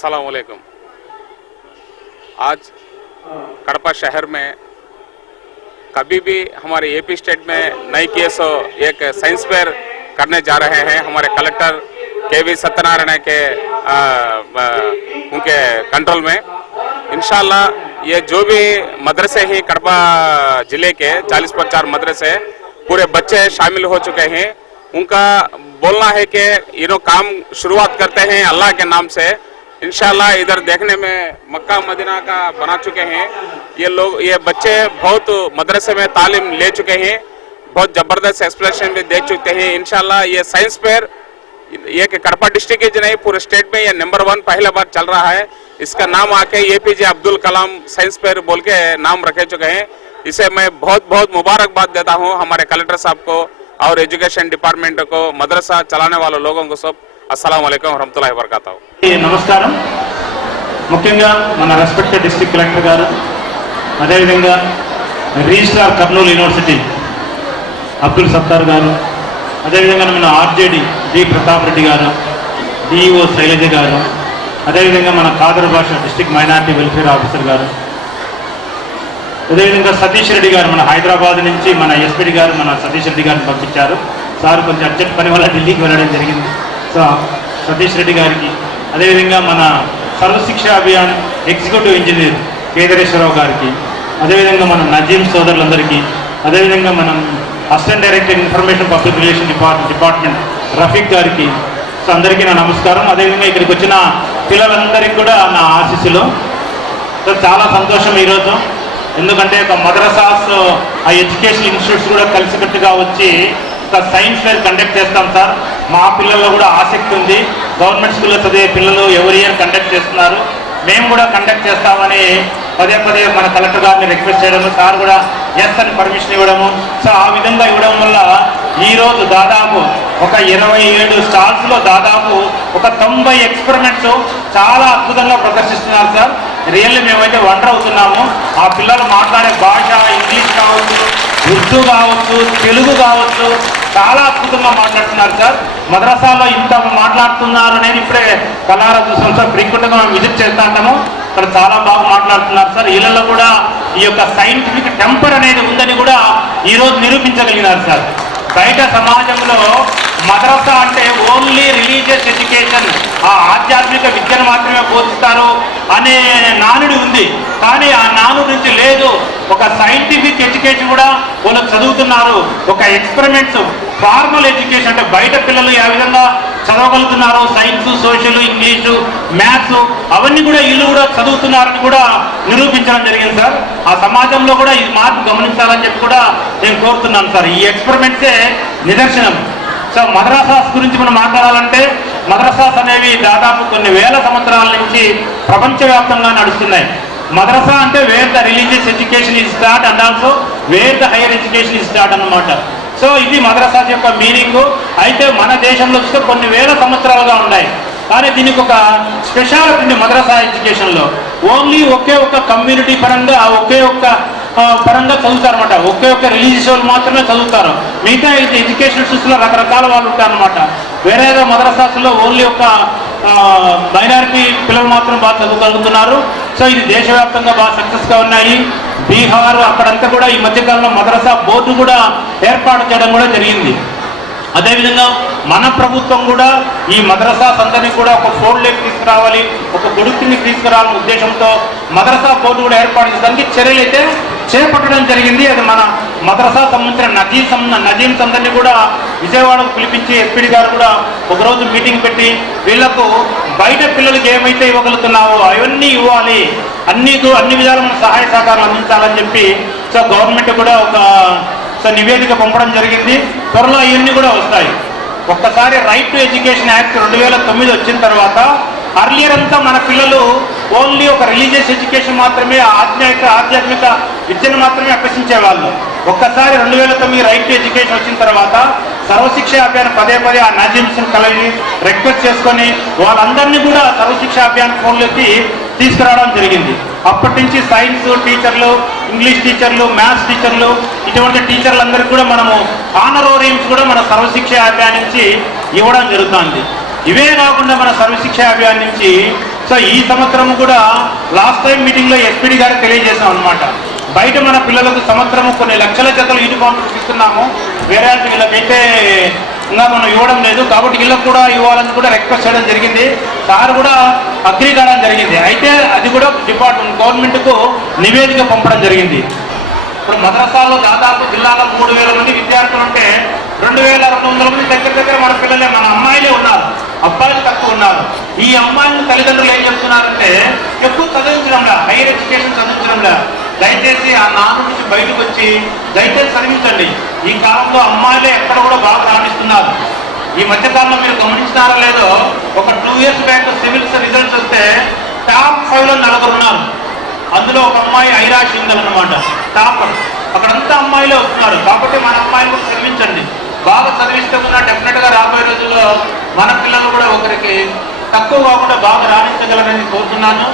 अस्सलाम वालेकुम। आज कड़पा शहर में कभी भी हमारे एपी स्टेट में नई केस एक साइंस फेयर करने जा रहे हैं। हमारे कलेक्टर केवी सत्यनारायण के उनके कंट्रोल में इंशाल्लाह ये जो भी मदरसे हैं कड़पा जिले के 40-50 मदरसे पूरे बच्चे शामिल हो चुके हैं। उनका बोलना है कि ये लोग काम शुरुआत करते हैं अल्लाह के नाम से। इंशाल्लाह इधर देखने में मक्का मदीना का बना चुके हैं। ये बच्चे बहुत मदरसे में तालीम ले चुके हैं, बहुत ज़बरदस्त एक्सप्लेनेशन भी दे चुके हैं। इंशाल्लाह ये साइंस फेयर ये कड़पा डिस्ट्रिक्ट ही नहीं पूरे स्टेट में ये नंबर 1 पहला बार चल रहा है। इसका नाम आके APJ Abdul Kalam science fair बोल के नाम रखे चुके हैं। इसे मैं बहुत बहुत मुबारकबाद देता हूँ हमारे कलेक्टर साहब को और एजुकेशन डिपार्टमेंट को, मदरसा चलाने वाले लोगों को सब। अस्सलाम वालेकुम वरहमतुल्लाहि वबरकातुहू। నమస్కారం. ముఖ్యంగా మన రెస్పెక్టెడ్ డిస్ట్రిక్ట్ కలెక్టర్ గారు, అదేవిధంగా రిజిస్ట్రార్ కర్నూలు యూనివర్సిటీ అబ్దుల్ సత్తార్ గారు, అదేవిధంగా మన RJD డి ప్రతాప్ రెడ్డి గారు, DEO శైలజ గారు, అదేవిధంగా మన కాదర్ భాష డిస్ట్రిక్ట్ మైనారిటీ వెల్ఫేర్ ఆఫీసర్ గారు, అదేవిధంగా సతీష్ రెడ్డి గారు మన హైదరాబాద్ నుంచి మన SPD గారు మన సతీష్ రెడ్డి గారిని పంపించారు. సార్ కొంచెం అర్జెంట్ పని వల్ల ఢిల్లీకి వెళ్ళడం జరిగింది. సో సతీష్ రెడ్డి గారికి, అదేవిధంగా మన సర్వశిక్ష అభియాన్ ఎగ్జిక్యూటివ్ ఇంజనీర్ కేదరేశ్వరరావు గారికి, అదేవిధంగా మన నజీం సోదరులందరికీ, అదేవిధంగా మనం assistant director information public relation department Rafiq గారికి, సో అందరికీ నా నమస్కారం. అదేవిధంగా ఇక్కడికి వచ్చిన పిల్లలందరికీ కూడా నా ఆశీస్సులు. సో చాలా సంతోషం ఈరోజు, ఎందుకంటే ఒక మద్రసాస్ ఆ ఎడ్యుకేషన్ ఇన్స్టిట్యూట్స్ కూడా కలిసికట్టుగా వచ్చి ఒక సైన్స్ ఫేర్ కండక్ట్ చేస్తాం సార్. మా పిల్లల్లో కూడా ఆసక్తి ఉంది. గవర్నమెంట్ స్కూల్లో చదివే పిల్లలు ఎవరి ఇయర్ కండక్ట్ చేస్తున్నారు, మేము కూడా కండక్ట్ చేస్తామని పదే పదే మన కలెక్టర్ గారిని రిక్వెస్ట్ చేయడము, సార్ కూడా ఎస్ అని పర్మిషన్ ఇవ్వడము. సో ఆ విధంగా ఇవ్వడం వల్ల ఈరోజు దాదాపు ఒక 27 స్టాల్స్లో దాదాపు ఒక 90 ఎక్స్పెరిమెంట్స్ చాలా అద్భుతంగా ప్రదర్శిస్తున్నారు సార్. రియల్లీ మేమైతే వండర్ అవుతున్నాము. ఆ పిల్లలు మాట్లాడే భాష ఇంగ్లీష్ కావచ్చు, ఉర్దూ కావచ్చు, తెలుగు కావచ్చు, చాలా అద్భుతంగా మాట్లాడుతున్నారు సార్. మద్రసాలో ఇంత మాట్లాడుతున్నారు అనేది ఇప్పుడే కలారా చూసాం సార్. ఫ్రీక్వెంట్గా మేము విజిట్ చేస్తూ ఉంటాము, ఇక్కడ చాలా బాగా మాట్లాడుతున్నారు సార్. వీళ్ళలో కూడా ఈ యొక్క సైంటిఫిక్ టెంపర్ అనేది ఉందని కూడా ఈరోజు నిరూపించగలిగినారు సార్. బయట సమాజంలో మద్రసా అంటే ఓన్లీ రిలీజియస్ ఎడ్యుకేషన్, ఆ ఆధ్యాత్మిక విద్యను మాత్రమే బోధిస్తారు అనే నానుడి ఉంది. కానీ ఆ నానుడి నుంచి లేదు, ఒక సైంటిఫిక్ ఎడ్యుకేషన్ కూడా వాళ్ళు చదువుతున్నారు. ఒక ఎక్స్పెరిమెంట్స్, ఫార్మల్ ఎడ్యుకేషన్ అంటే బయట పిల్లలు ఏ విధంగా చదవగలుగుతున్నారు, సైన్స్, సోషల్, ఇంగ్లీషు, మ్యాథ్స్ అవన్నీ కూడా వీళ్ళు కూడా చదువుతున్నారని కూడా నిరూపించడం జరిగింది సార్. ఆ సమాజంలో కూడా ఈ మార్పు గమనించాలని చెప్పి కూడా నేను కోరుతున్నాను సార్. ఈ ఎక్స్పెరిమెంట్సే నిదర్శనం. సో మద్రసాస్ గురించి మనం మాట్లాడాలంటే మద్రసాస్ అనేవి దాదాపు కొన్ని వేల సంవత్సరాల నుంచి ప్రపంచవ్యాప్తంగా నడుస్తున్నాయి. మద్రసా అంటే wear the religious education is start and also wear the higher education is start అన్నమాట. సో ఇది మద్రసాస్ యొక్క మీనింగ్. అయితే మన దేశంలో చూస్తే కొన్ని వేల సంవత్సరాలుగా ఉన్నాయి, కానీ దీనికి ఒక స్పెషాలిటీ ఉంది మద్రసా ఎడ్యుకేషన్లో. ఓన్లీ ఒకే ఒక కమ్యూనిటీ పరంగా ఒకే ఒక్క పరంగా చదువుతారు అనమాట. ఒకే ఒక్క రిలీజియస్ వాళ్ళు మాత్రమే చదువుతారు. మిగతా ఎడ్యుకేషన్ ఇన్స్టిట్యూట్స్లో రకరకాల వాళ్ళు ఉంటారు అనమాట. వేరేగా మద్రసాస్లో ఓన్లీ ఒక మైనారిటీ పిల్లలు మాత్రం బాగా చదువుగలుగుతున్నారు. సో ఇది దేశవ్యాప్తంగా బాగా సక్సెస్గా ఉన్నాయి. బీహార్ అక్కడంతా కూడా ఈ మధ్యకాలంలో మద్రసా బోర్డు కూడా ఏర్పాటు చేయడం కూడా జరిగింది. అదేవిధంగా మన ప్రభుత్వం కూడా ఈ మద్రసాస్ అందరినీ కూడా ఒక ఫోల్డ్లోకి తీసుకురావాలి, ఒక గొడుగుని తీసుకురావాలనే ఉద్దేశంతో మద్రసా బోర్డు కూడా ఏర్పాటు చేయడానికి చర్యలు అయితే చేపట్టడం జరిగింది. అది మన మద్రసా సంబంధించిన నజీమ్స్ అందరినీ కూడా విజయవాడకు పిలిపించి SPD గారు కూడా ఒకరోజు మీటింగ్ పెట్టి వీళ్లకు బయట పిల్లలకి ఏమైతే ఇవ్వగలుగుతున్నావో అవన్నీ ఇవ్వాలి, అన్ని విధాలు మన సహాయ సహకారం అందించాలని చెప్పి సో గవర్నమెంట్ కూడా ఒక నివేదిక పంపడం జరిగింది. త్వరలో ఇవన్నీ కూడా వస్తాయి. ఒక్కసారి రైట్ టు ఎడ్యుకేషన్ యాక్ట్ 2009 వచ్చిన తర్వాత అర్లియర్ అంతా మన పిల్లలు ఓన్లీ ఒక రిలీజియస్ ఎడ్యుకేషన్ మాత్రమే, ఆధ్యాత్మిక విద్యను మాత్రమే అభ్యసించేవాళ్ళు. ఒక్కసారి 2009 రైట్ టు ఎడ్యుకేషన్ వచ్చిన తర్వాత సర్వశిక్ష అభియాన్ పదే పదే ఆ నజీమ్స్ని కలిగి రిక్వెస్ట్ చేసుకొని వాళ్ళందరినీ కూడా సర్వశిక్ష అభియాన్ ఫోన్లోకి తీసుకురావడం జరిగింది. అప్పటి నుంచి సైన్స్ టీచర్లు, ఇంగ్లీష్ టీచర్లు, మ్యాథ్స్ టీచర్లు ఇటువంటి టీచర్లందరికీ కూడా మనము ఆనరోరియంస్ కూడా మన సర్వశిక్ష అభియాన్ నుంచి ఇవ్వడం జరుగుతుంది. ఇవే కాకుండా మన సర్వశిక్ష అభియాన్ నుంచి సో ఈ సంవత్సరం కూడా లాస్ట్ టైం మీటింగ్లో ఎస్పీడీ గారికి తెలియజేసాం అనమాట. బయట మన పిల్లలకు సంవత్సరం కొన్ని లక్షల జతలు యూనిఫామ్ ఇస్తున్నాము, వేరే వీళ్ళకైతే ఇంకా మనం ఇవ్వడం లేదు, కాబట్టి వీళ్ళకు కూడా ఇవ్వాలని కూడా రిక్వెస్ట్ చేయడం జరిగింది. సార్ కూడా అగ్రీ కావడం జరిగింది. అయితే అది కూడా గవర్నమెంట్కు నివేదిక పంపడం జరిగింది. ఇప్పుడు మద్రసాల్లో దాదాపు జిల్లాలో 3000 మంది విద్యార్థులు ఉంటే 2200 మంది దగ్గర మన పిల్లలే, మన అమ్మాయిలే ఉన్నారు, అబ్బాయిలు తక్కువ ఉన్నారు. ఈ అమ్మాయిల తల్లిదండ్రులు ఏం చెప్తున్నారంటే ఎక్కువ చదివించడంలా, హైయర్ ఎడ్యుకేషన్ చదివించడంలా, దయచేసి ఆ నాన్న నుంచి బయటకు వచ్చి దయచేసి చదివించండి. ఈ కాలంలో అమ్మాయిలే ఎక్కడ కూడా బాగా రాణిస్తున్నారు. ఈ మధ్యకాలంలో మీరు గమనించినారో లేదో, ఒక 2 years బ్యాక్ సివిల్స్ రిజల్ట్స్ వస్తే టాప్ 5లో 4 ఉన్నారు. అందులో ఒక అమ్మాయి ఐరా సింగల్ అన్నమాట, టాపర్. అక్కడంతా అమ్మాయిలే వస్తున్నారు. కాబట్టి మన అమ్మాయిలు కూడా చదివించండి. బాగా చదివిస్తే కూడా డెఫినెట్గా రాబోయే రోజుల్లో మన పిల్లలు కూడా ఒకరికి తక్కువ కాకుండా బాగా రాణించగలరని కోరుతున్నాను.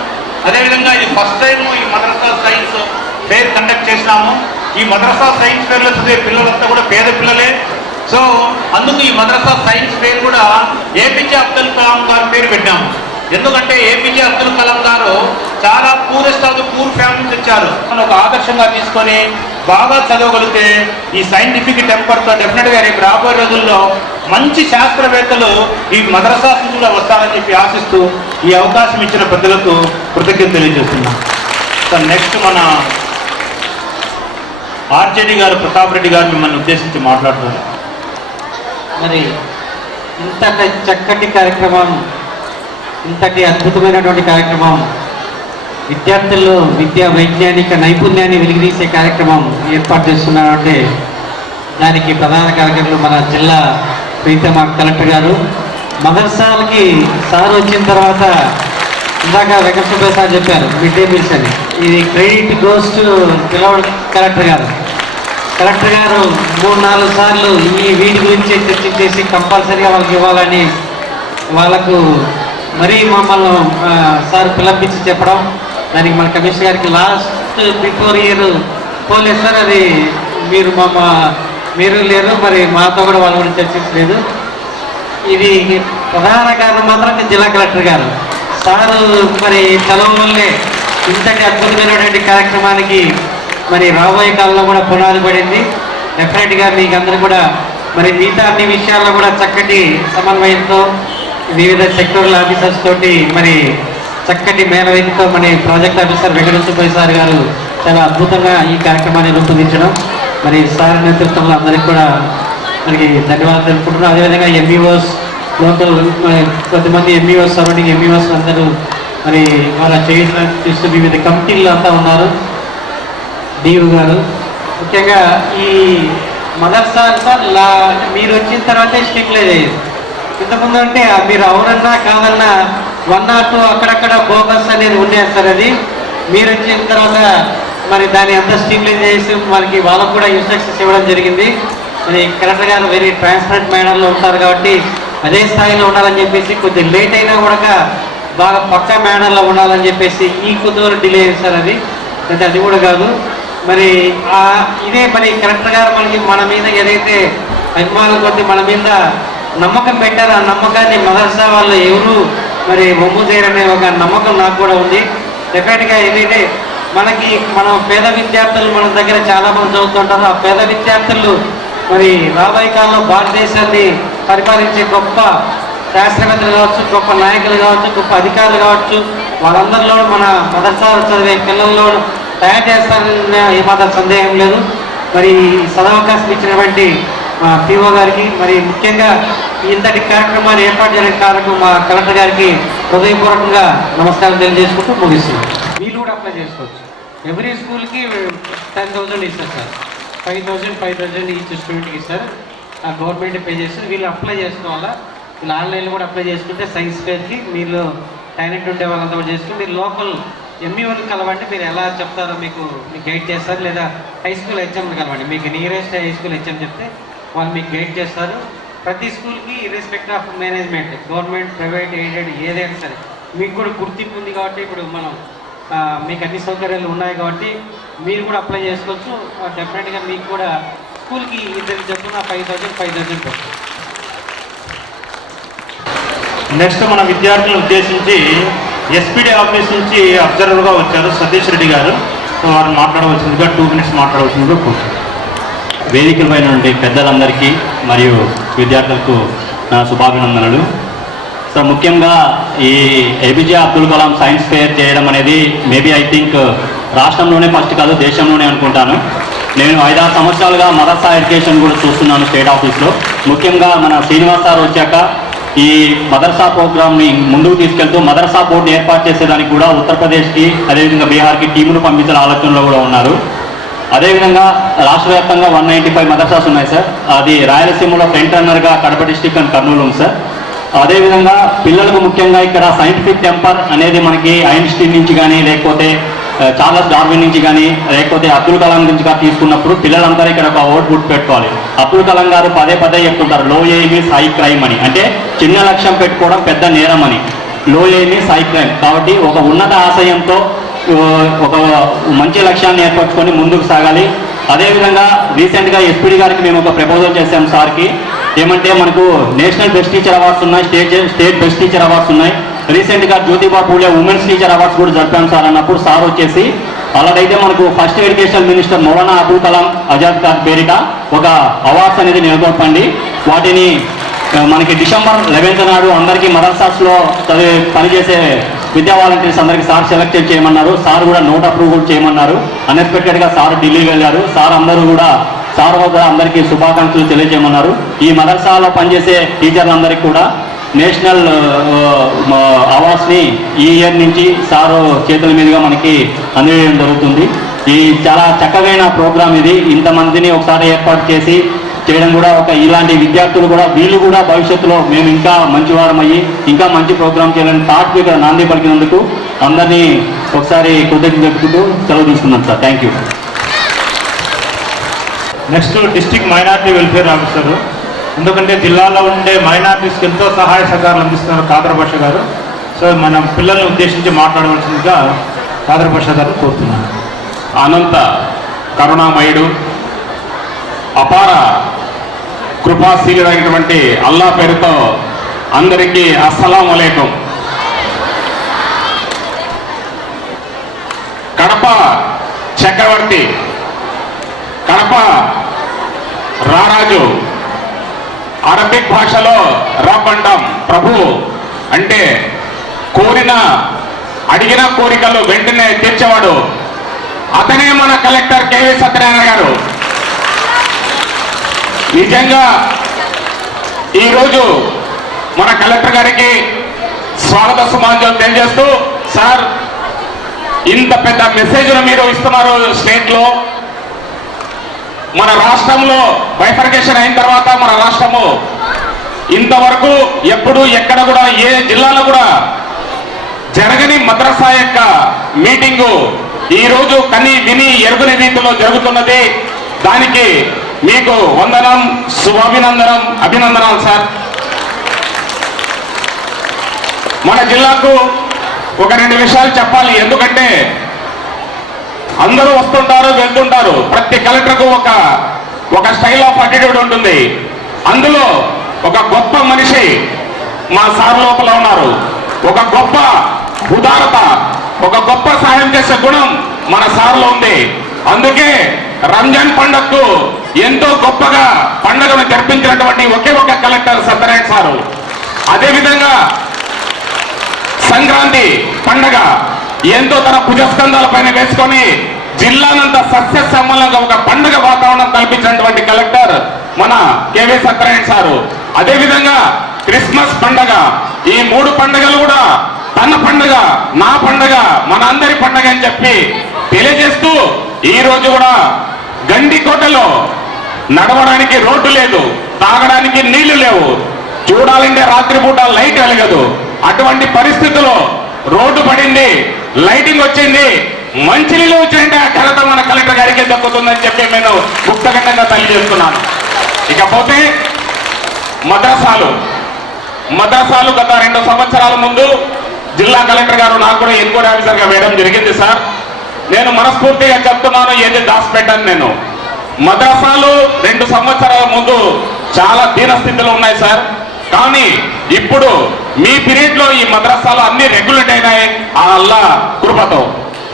అదేవిధంగా ఇది ఫస్ట్ టైం ఈ మద్రసా సైన్స్ ఫేర్ కండక్ట్ చేసినాము. ఈ మద్రసా సైన్స్ ఫేర్లో చదివే పిల్లలంతా కూడా పేద పిల్లలే. సో అందుకు ఈ మద్రసా సైన్స్ ఫేర్ కూడా ఏపీజే అబ్దుల్ కలాం గారి పేరు పెట్టాము. ఎందుకంటే ఏపీజే అబ్దుల్ కలాం గారు చాలా poorest of the poor family నుంచి వచ్చారు. ఒక ఆదర్శంగా తీసుకొని బాగా చదవగలిగితే ఈ సైంటిఫిక్ టెంపర్తో డెఫినెట్గా రేపు రాబోయే రోజుల్లో మంచి శాస్త్రవేత్తలు ఈ మద్రసా స్థితిలో వస్తారని చెప్పి ఆశిస్తూ ఈ అవకాశం ఇచ్చిన పెద్దలకు కృతజ్ఞత తెలియజేస్తున్నాం. సో నెక్స్ట్ మన ఆర్జేడీ గారు ప్రతాప్ రెడ్డి గారు మిమ్మల్ని ఉద్దేశించి మాట్లాడుతున్నారు. మరి ఇంతటి చక్కటి కార్యక్రమం, ఇంతటి అద్భుతమైనటువంటి కార్యక్రమం, విద్యార్థుల్లో విద్యా వైజ్ఞానిక నైపుణ్యాన్ని వెలిగితీసే కార్యక్రమం ఏర్పాటు చేస్తున్నారంటే దానికి ప్రధాన కార్యక్రమాలు మన జిల్లా ప్రీతమ కలెక్టర్ గారు. మదర్సాలకి సార్ వచ్చిన తర్వాత ఇందాక వెంకట సుబ్బయ్య సార్ చెప్పారు మిడ్ డే మీల్స్ అని. ఇది క్రెడిట్ గోస్ టు పిలవడ్ కలెక్టర్ గారు. కలెక్టర్ గారు 3-4 సార్లు వీటి గురించి చర్చించేసి కంపల్సరీగా వాళ్ళకి ఇవ్వాలని వాళ్ళకు మరీ మమ్మల్ని సార్ పిలిపించి చెప్పడం, దానికి మన కమిషనర్ గారికి లాస్ట్ బిఫోర్ ఇయర్ పోలేదు సార్, అది మీరు లేరు, మరి మాతో కూడా వాళ్ళ గురించి చర్చించలేదు. ఇది ప్రధాన కారణం మాత్రం జిల్లా కలెక్టర్ గారు. సారు మరి చదువు వల్లే ఇంతటి అద్భుతమైనటువంటి కార్యక్రమానికి మరి రాబోయే కాలంలో కూడా పునాది పడింది. డెఫినెట్గా మీకు అందరూ కూడా మరి మిగతా అన్ని విషయాల్లో కూడా చక్కటి సమన్వయంతో వివిధ సెక్టోరల్ ఆఫీసర్స్ తోటి మరి చక్కటి మేళవింతో మన project officer Venkata Subbaiah sir గారు చాలా అద్భుతంగా ఈ కార్యక్రమాన్ని రూపొందించడం, మరి సార్ నేతృత్వంలో అందరికీ కూడా మనకి ధన్యవాదాలు తెలుపుకుంటున్నాం. అదేవిధంగా ఎంఈఓస్ లోకల్ కొంతమంది ఎంఈఓస్ సరౌండింగ్ ఎంఈఓస్ అందరూ మరి వాళ్ళ చేస్తూ వివిధ కమిటీల్లో అంతా ఉన్నారు. డియు గారు ముఖ్యంగా ఈ మదర్సా సార్ మీరు వచ్చిన తర్వాతే స్టిమ్లైజ్ అయ్యేది. ఇంతకుముందు అంటే మీరు అవునన్నా కాదన్నా 1 or 2 అక్కడక్కడ బోగస్ అనేది ఉండేది సార్. అది మీరు వచ్చిన తర్వాత మరి దాన్ని అంతా స్ట్రీమ్లైన్ చేసి మనకి వాళ్ళకు కూడా ఇన్స్ట్రక్షన్స్ ఇవ్వడం జరిగింది. మరి కలెక్టర్ గారు వెరీ ట్రాన్స్పరెంట్ మేనర్లో ఉంటారు కాబట్టి అదే స్థాయిలో ఉండాలని చెప్పేసి కొద్దిగా లేట్ అయినా కూడా బాగా పక్కా మేనర్లో ఉండాలని చెప్పేసి ఈ కొద్దిగా డిలే అయింది సార్. అది అంటే అది కూడా కాదు. మరి ఇదే మరి కలెక్టర్ గారు మనకి మన మీద ఏదైతే అభిమానుల కొద్ది మన మీద నమ్మకం పెట్టారు, ఆ నమ్మకాన్ని మదర్సా వాళ్ళు ఎవరు మరి ఒమ్ము చేయరనే ఒక నమ్మకం నాకు కూడా ఉంది. డెఫినెట్గా ఏదైతే మనకి మనం పేద విద్యార్థులు మన దగ్గర చాలా మంది చదువుతుంటారు. ఆ పేద విద్యార్థులు మరి రాబోయే కాలంలో భారతదేశాన్ని పరిపాలించే గొప్ప శాస్త్రవేత్తలు కావచ్చు, గొప్ప నాయకులు కావచ్చు, గొప్ప అధికారులు కావచ్చు, వాళ్ళందరిలో మన మదర్సాలు చదివే పిల్లల్లో తయారు చేస్తారనే ఏమాత్రం సందేహం లేదు. మరి సదవకాశం ఇచ్చినటువంటి మా పిఓ గారికి మరి ముఖ్యంగా ఇంతటి కార్యక్రమాన్ని ఏర్పాటు చేయడానికి కారణం మా కలెక్టర్ గారికి హృదయపూర్వకంగా నమస్కారం తెలియజేసుకుంటూ ముగిస్తున్నాం. వీళ్ళు కూడా అప్లై చేసుకోవచ్చు. ఎవ్రీ స్కూల్కి 10,000 ఇస్తారు సార్. 5,000 ఈచ్ స్టూడెంట్కి ఇస్తారు. ఆ గవర్నమెంట్ పే చేస్తారు. వీళ్ళు అప్లై చేసుకోవాలా. వీళ్ళు ఆన్లైన్లో కూడా అప్లై చేసుకుంటే సైన్స్ ఫేర్కి మీరు టాలెంట్ ఉండే వాళ్ళంతా కూడా చేసుకుని మీరు లోకల్ ఎంఈఓని కలవండి. మీరు ఎలా చెప్తారో మీకు గైడ్ చేస్తారు. లేదా హై స్కూల్ హెచ్ఎంని కలవండి. మీకు నియరెస్ట్ హై స్కూల్ హెచ్ఎం చెప్తే వాళ్ళు మీకు గైడ్ చేస్తారు. ప్రతి స్కూల్కి irrespective of management, government, private, aided ఏదైనా సరే మీకు కూడా గుర్తింపు ఉంది కాబట్టి ఇప్పుడు మనం మీకు అన్ని సౌకర్యాలు ఉన్నాయి కాబట్టి మీరు కూడా అప్లై చేసుకోవచ్చు. డెఫినెట్గా మీకు కూడా స్కూల్కి ఇద్దరు చెప్పున 5,000 పెడతారు. నెక్స్ట్ మన విద్యార్థులను ఉద్దేశించి ఎస్పీడీ ఆఫీస్ నుంచి అబ్జర్వర్గా వచ్చారు సతీష్ రెడ్డి గారు. సో వారు మాట్లాడవలసిందిగా 2 minutes మాట్లాడవలసిందిగా కూర్చోండి. వేదికల పైన ఉండే పెద్దలందరికీ మరియు విద్యార్థులకు నా శుభాభినందనలు. సో ముఖ్యంగా ఈ APJ Abdul Kalam science fair చేయడం అనేది మేబీ ఐ థింక్ రాష్ట్రంలోనే ఫస్ట్ కాదు, దేశంలోనే అనుకుంటాను. నేను 5-6 సంవత్సరాలుగా మదర్సా ఎడ్యుకేషన్ కూడా చూస్తున్నాను స్టేట్ ఆఫీస్లో. ముఖ్యంగా మన శ్రీనివాస్ సార్ వచ్చాక ఈ మదర్సా ప్రోగ్రామ్ని ముందుకు తీసుకెళ్తూ మదర్సా బోర్డుని ఏర్పాటు చేసేదానికి కూడా ఉత్తరప్రదేశ్కి అదేవిధంగా బీహార్కి టీమును పంపించిన ఆలోచనలో కూడా ఉన్నారు. అదేవిధంగా రాష్ట్ర వ్యాప్తంగా 195 మదర్సాస్ ఉన్నాయి సార్. అది రాయలసీమలో ఫ్రంట్ రన్నర్గా కడప డిస్టిక్ అండ్ కర్నూలు ఉంది సార్. అదేవిధంగా పిల్లలకు ముఖ్యంగా ఇక్కడ సైంటిఫిక్ టెంపర్ అనేది మనకి ఐన్స్టీన్ నుంచి కానీ లేకపోతే చార్లెస్ డార్విన్ నుంచి కానీ లేకపోతే అబ్దుల్ కలాం నుంచి కానీ తీసుకున్నప్పుడు పిల్లలందరూ ఇక్కడ ఒక ఓట్ గుర్తు పెట్టుకోవాలి. అబ్దుల్ కలాం గారు పదే చెప్తుంటారు లో ఎయిమ్ ఈజ్ హై క్రైమ్ అని. అంటే చిన్న లక్ష్యం పెట్టుకోవడం పెద్ద నేరం అని. లో ఎయిమ్ ఈజ్ హై క్రైమ్. కాబట్టి ఒక ఉన్నత ఆశయంతో ఒక మంచి లక్ష్యాన్ని ఏర్పరచుకొని ముందుకు సాగాలి. అదేవిధంగా రీసెంట్గా ఎస్పీడీ గారికి మేము ఒక ప్రపోజల్ చేశాం సార్కి. ఏమంటే మనకు నేషనల్ బెస్ట్ టీచర్ అవార్డ్స్ ఉన్నాయి, స్టేట్ బెస్ట్ టీచర్ అవార్డ్స్ ఉన్నాయి. రీసెంట్గా Jyotiba Phule women's teacher awards కూడా జరిపాం సార్ అన్నప్పుడు సార్ వచ్చేసి అలాగైతే మనకు first education minister Maulana Abul Kalam Azad గారి పేరిట ఒక అవార్డ్స్ అనేది నెలకొల్పండి. వాటిని మనకి December 11th నాడు అందరికీ మదర్సాస్లో పనిచేసే విద్యా వాలంటీర్స్ అందరికీ సార్ సెలెక్ట్ చేయమన్నారు. సార్ కూడా నోట్ అప్రూవ్ కూడా చేయమన్నారు. అన్ఎక్స్పెక్టెడ్గా సార్ ఢిల్లీ వెళ్ళారు. సార్ అందరూ కూడా సార్ వద్ద అందరికీ శుభాకాంక్షలు తెలియజేయమన్నారు. ఈ మదర్సాలో పనిచేసే టీచర్లందరికీ కూడా నేషనల్ అవార్డ్స్ని ఈ ఇయర్ నుంచి సారు చేతుల మీదుగా మనకి అందజేయడం జరుగుతుంది. ఈ చాలా చక్కగైన ప్రోగ్రామ్ ఇది. ఇంతమందిని ఒకసారి ఏర్పాటు చేసి చేయడం కూడా ఒక ఇలాంటి విద్యార్థులు కూడా వీళ్ళు కూడా భవిష్యత్తులో మేము ఇంకా మంచివారం అయ్యి ఇంకా మంచి ప్రోగ్రామ్ చేయాలని థాట్కి ఇక్కడ నాంది పలికినందుకు అందరినీ ఒకసారి కృతజ్ఞతలు చెప్పుకుంటూ సెలవు తీసుకున్నాం sir. Thank you. Next district minority welfare officer. ఎందుకంటే జిల్లాలో ఉండే మైనారిటీస్కి ఎంతో సహాయ సహకారాలు అందిస్తున్నారు కాదర్ భాష గారు. సో మనం పిల్లల్ని ఉద్దేశించి మాట్లాడవలసిందిగా కాదర్ భాష గారు కోరుతున్నాను. అనంత కరుణామయుడు, అపార కృపాశీలుడైనటువంటి అల్లా పేరుతో అందరికీ అస్సలాము అలైకుం. కడప చక్రవర్తి, కడప రారాజు, అరబిక్ భాషలో రబ్ అంటాం. ప్రభు అంటే అడిగిన కోరికలు వెంటనే తీర్చేవాడు. అతనే మన కలెక్టర్ కేవీ సత్యనారాయణ గారు. నిజంగా ఈరోజు మన కలెక్టర్ గారికి స్వాగత సుమాంజలు తెలియజేస్తూ, సార్ ఇంత పెద్ద మెసేజ్ను మీరు ఇస్తున్నారు స్టేట్లో. మన రాష్ట్రంలో బైఫర్కేషన్ అయిన తర్వాత మన రాష్ట్రము ఇంతవరకు ఎప్పుడు ఎక్కడ కూడా ఏ జిల్లాలో కూడా జరగని మద్రసా యొక్క మీటింగు ఈరోజు కని విని ఎరుగుని రీతిలో జరుగుతున్నది. దానికి మీకు వందనం, శుభాభినందనం, అభినందనాలు సార్. మన జిల్లాకు ఒక 2 విషయాలు చెప్పాలి. ఎందుకంటే అందరూ వస్తుంటారు వెళ్తుంటారు. ప్రతి కలెక్టర్కు ఒక స్టైల్ ఆఫ్ అటిట్యూడ్ ఉంటుంది. అందులో ఒక గొప్ప మనిషి మా సార్ లోపల ఉన్నారు. ఒక గొప్ప ఉదారత, ఒక గొప్ప సహాయం చేసే గుణం మన సార్లో ఉంది. అందుకే రంజాన్ పండుగకు ఎంతో గొప్పగా పండుగను జరిపించినటువంటి ఒకే ఒక కలెక్టర్ సత్యనారాయణ సారు. అదేవిధంగా సంక్రాంతి పండుగ ఎంతో తన భుజస్కంధాల పైన వేసుకొని జిల్లానంతా సస్యశ్యామలంగా ఒక పండుగ వాతావరణం కల్పించినటువంటి కలెక్టర్ మన కేవీ సత్యనారాయణ సారు. అదేవిధంగా క్రిస్మస్ పండుగ, ఈ 3 పండుగలు కూడా తన పండుగ, నా పండుగ, మన అందరి పండుగ అని చెప్పి తెలియజేస్తూ ఈ రోజు కూడా గండికోటలో నడవడానికి రోడ్డు లేదు, తాగడానికి నీళ్లు లేవు, చూడాలంటే రాత్రిపూట లైట్ వెలగదు. అటువంటి పరిస్థితుల్లో రోడ్డు పడింది, లైటింగ్ వచ్చింది, మంచినీళ్ళు వచ్చిందంటే ఆ ఘనత మన కలెక్టర్ గారికి దక్కుతుందని చెప్పి నేను గుప్తగండంగా తెలియజేస్తున్నాను. ఇకపోతే మద్రసాలు గత 2 సంవత్సరాల ముందు జిల్లా కలెక్టర్ గారు నాకు కూడా ఎన్క్వైరీ ఆఫీసర్గా వేయడం జరిగింది సార్. నేను మనస్ఫూర్తిగా చెప్తున్నాను, ఏది దాచిపెట్టాను నేను. మద్రసాలు 2 సంవత్సరాల ముందు చాలా దీనస్థితిలో ఉన్నాయి సార్. కానీ ఇప్పుడు మీ పీరియడ్ లో ఈ మద్రసాలు అన్ని రెగ్యులేట్ అయినాయి ఆ అల్లా కృపతో.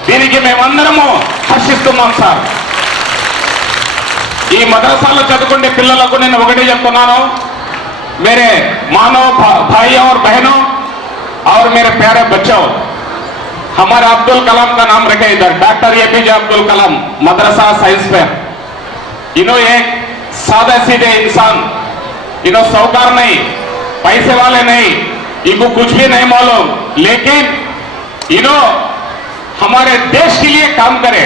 దీనికి మేమందరము హర్షిస్తున్నాం సార్. ఈ మద్రసాలో చదువుకునే పిల్లలకు నేను ఒకటి చెప్తున్నాను, मेरे मानव भाइयों और बहनों और मेरे प्यारे बच्चों, हमारे अब्दुल कलाम का नाम रखे इधर, डॉक्टर एपीजे अब्दुल कलाम मदरसा साइंस फेयर. इन्हों एक सादा सीधे इंसान, इन्हों साहूकार नहीं, पैसे वाले नहीं, इनको कुछ भी नहीं मालूम, लेकिन इन्हों हमारे देश के लिए काम करे.